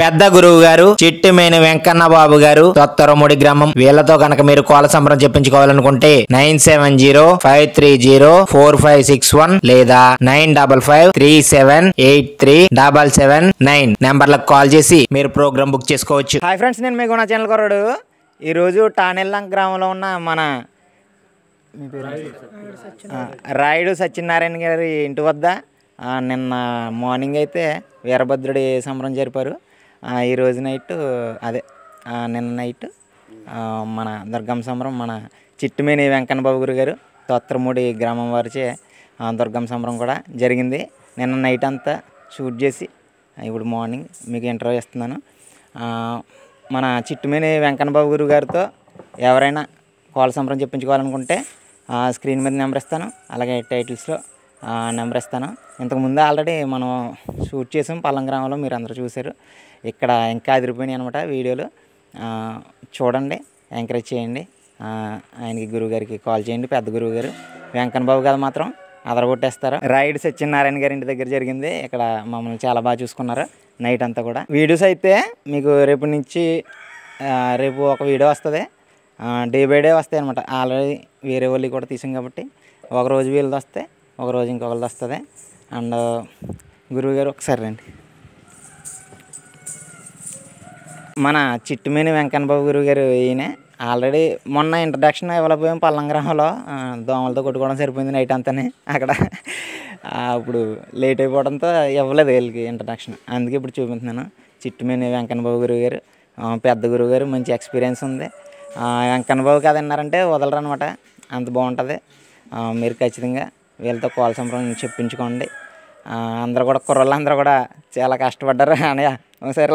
పెద్ద గురువు గారు చిట్టిమేని వెంకన్న బాబు గారు తొత్తరముడి గ్రామం. వీళ్లతో కనుక మీరు కోల సంబరం చెప్పించుకోవాలనుకుంటే 9705304561 లేదా 9553783779 నెంబర్లకు కాల్ చేసి మీరు ప్రోగ్రామ్ బుక్ చేసుకోవచ్చు. హాయ్ ఫ్రెండ్స్, నేను మీ గుణ ఛానల్ కొరడు. ఈరోజు టానెల్లంక గ్రామంలో ఉన్న మన రాయుడు సత్యనారాయణ గారి ఇంటి వద్ద నిన్న మార్నింగ్ అయితే వీరభద్రుడి సంబరం జరిపారు. ఈరోజు నైట్ నిన్న నైట్ మన దుర్గమ్మ సంబరం మన చిట్టిమేని వెంకన్న బాబు గురు గారు తొత్తరమూడి గ్రామం వారిచే దుర్గమ్మ సంబరం కూడా జరిగింది. నిన్న నైట్ అంతా షూట్ చేసి ఇప్పుడు మార్నింగ్ మీకు ఇంటర్వ్యూ ఇస్తున్నాను. మన చిట్టిమేని వెంకన్న బాబు గురు గారితో ఎవరైనా కోల సంబరం చెప్పించుకోవాలనుకుంటే స్క్రీన్ మీద నెంబర్ ఇస్తాను, అలాగే టైటిల్స్లో నెంబర్ ఇస్తాను. ఇంతకుముందు ఆల్రెడీ మనం షూట్ చేసాం పల్లం గ్రామంలో, మీరు అందరూ చూశారు. ఇక్కడ ఇంకా అదిరిపోయినాయి అనమాట వీడియోలు. చూడండి, ఎంకరేజ్ చేయండి. ఆయనకి గురువుగారికి కాల్ చేయండి. పెద్ద గురువు గారు వెంకన్న బాబు గారు మాత్రం అదరగొట్టేస్తారు. రాయుడు సత్యనారాయణ గారి ఇంటి దగ్గర జరిగింది. ఇక్కడ మమ్మల్ని చాలా బాగా చూసుకున్నారు నైట్ అంతా కూడా. వీడియోస్ అయితే మీకు రేపు నుంచి రేపు ఒక వీడియో వస్తుంది, డే బై డే వస్తాయి అనమాట. ఆల్రెడీ వేరే వాళ్ళు కూడా తీసాం కాబట్టి ఒకరోజు వీళ్ళది వస్తే ఒకరోజు ఇంకొకరిది వస్తుంది. అండ్ గురువుగారు ఒకసారి రండి. మన చిట్టిమేని వెంకన్న బాబు గురువు గారు ఈయన ఆల్రెడీ మొన్న ఇంట్రడక్షన్ ఇవ్వలేకపోయాం పల్లం గ్రామంలో. దోమలతో కొట్టుకోవడం సరిపోయింది నైట్ అంతానే అక్కడ. ఇప్పుడు లేట్ అయిపోవడంతో ఇవ్వలేదు వీళ్ళకి ఇంట్రడక్షన్, అందుకే ఇప్పుడు చూపిస్తున్నాను. చిట్టిమేని వెంకన్న బాబు గురువు గారు పెద్ద గురువు గారు, మంచి ఎక్స్పీరియన్స్ ఉంది. వెంకన్న బాబు కథ విన్నారంటే వదలరు అనమాట, అంత బాగుంటుంది. మీరు ఖచ్చితంగా వీళ్ళతో కోల సంబరం చెప్పించుకోండి. అందరూ కూడా కుర్రోళ్ళు అందరూ కూడా చాలా కష్టపడ్డారు. అనయ్య ఒకసారి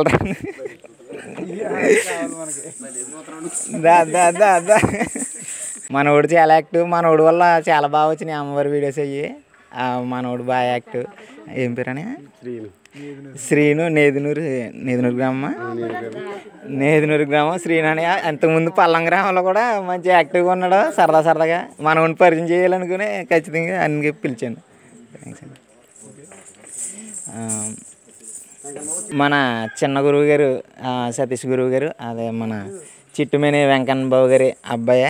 మనోడు చాలా యాక్టివ్. మనోడు వల్ల చాలా బాగా వచ్చినాయి అమ్మవారి వీడియోస్ అయ్యి. మనోడు బాగా యాక్టివ్. ఏం పేరు అని? శ్రీను. నేదునూరు గ్రామం శ్రీను అని. అంతకుముందు పల్లం గ్రామంలో కూడా మంచి యాక్టివ్గా ఉన్నాడు. సరదాగా మనోడిని పరిచయం చేయాలనుకుని ఖచ్చితంగా అన్ని పిలిచాను. థ్యాంక్స్ అండి. మన చిన్న గురువు గారు సతీష్ గురువు గారు, అదే మన చిట్టిమేని వెంకన్న బాబు గారి అబ్బాయే.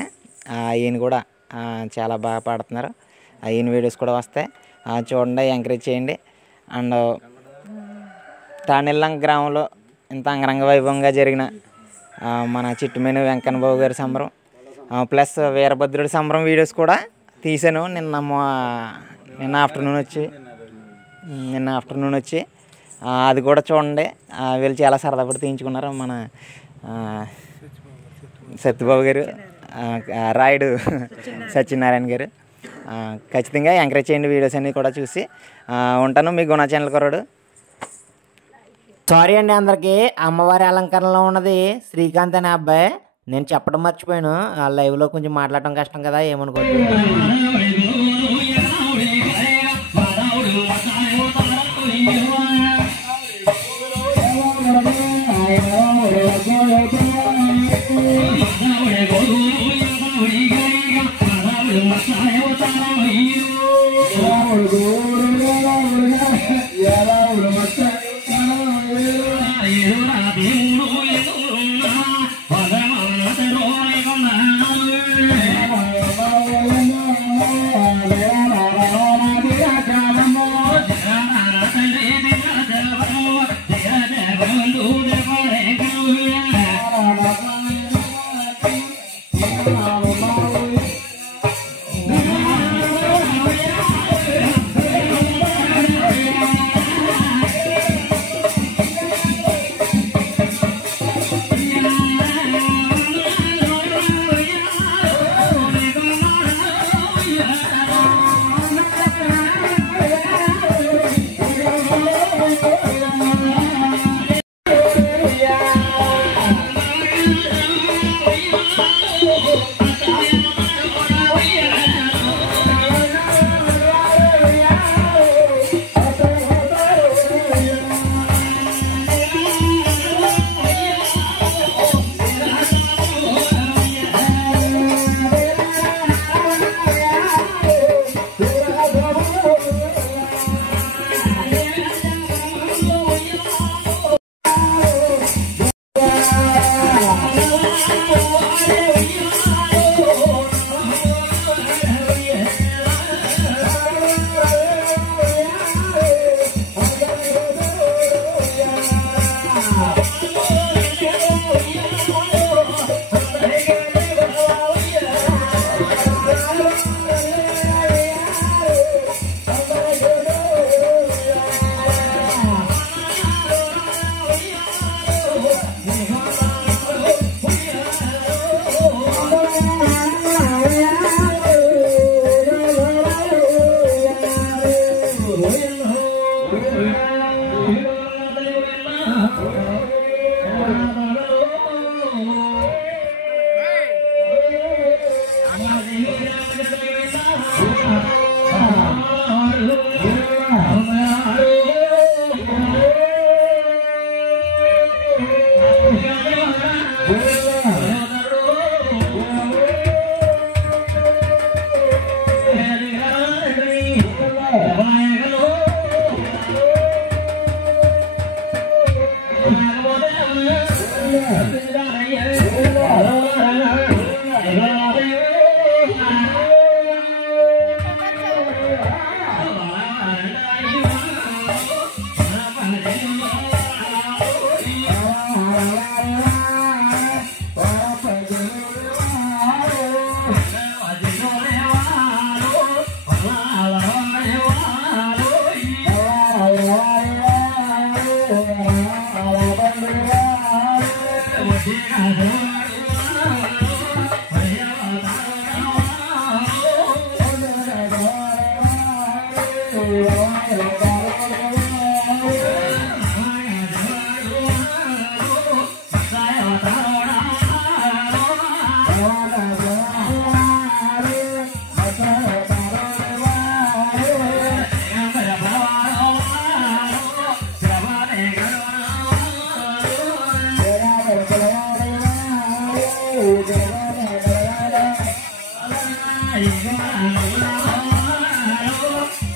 ఈయన కూడా చాలా బాగా పాడుతున్నారు. ఈయన వీడియోస్ కూడా వస్తాయి, చూడండి, ఎంకరేజ్ చేయండి. అండ్ తానెల్లంక గ్రామంలో ఇంత అంగరంగ వైభవంగా జరిగిన మన చిట్టిమేని వెంకన్న బాబు గారి సంబరం ప్లస్ వీరభద్రుడి సంబరం వీడియోస్ కూడా తీసాను నిన్న ఆఫ్టర్నూన్ వచ్చి అది కూడా చూడండి. వీళ్ళు చాలా సరదాపడి తీయించుకున్నారు. మన సత్యబాబు గారు, రాయుడు సత్యనారాయణ గారు. ఖచ్చితంగా ఎంకరేజ్ చేయండి వీడియోస్ అన్నీ కూడా చూసి. ఉంటాను, మీ గుణ ఛానల్ కొరడు. సారీ అండి అందరికీ. అమ్మవారి అలంకరణలో ఉన్నది శ్రీకాంత్ అనే అబ్బాయి. నేను చెప్పడం మర్చిపోయాను, లైవ్లో కొంచెం మాట్లాడటం కష్టం కదా, ఏమనుకోండి. Hãy subscribe cho kênh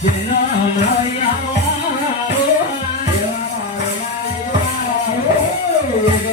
Ghiền Mì Gõ để không bỏ lỡ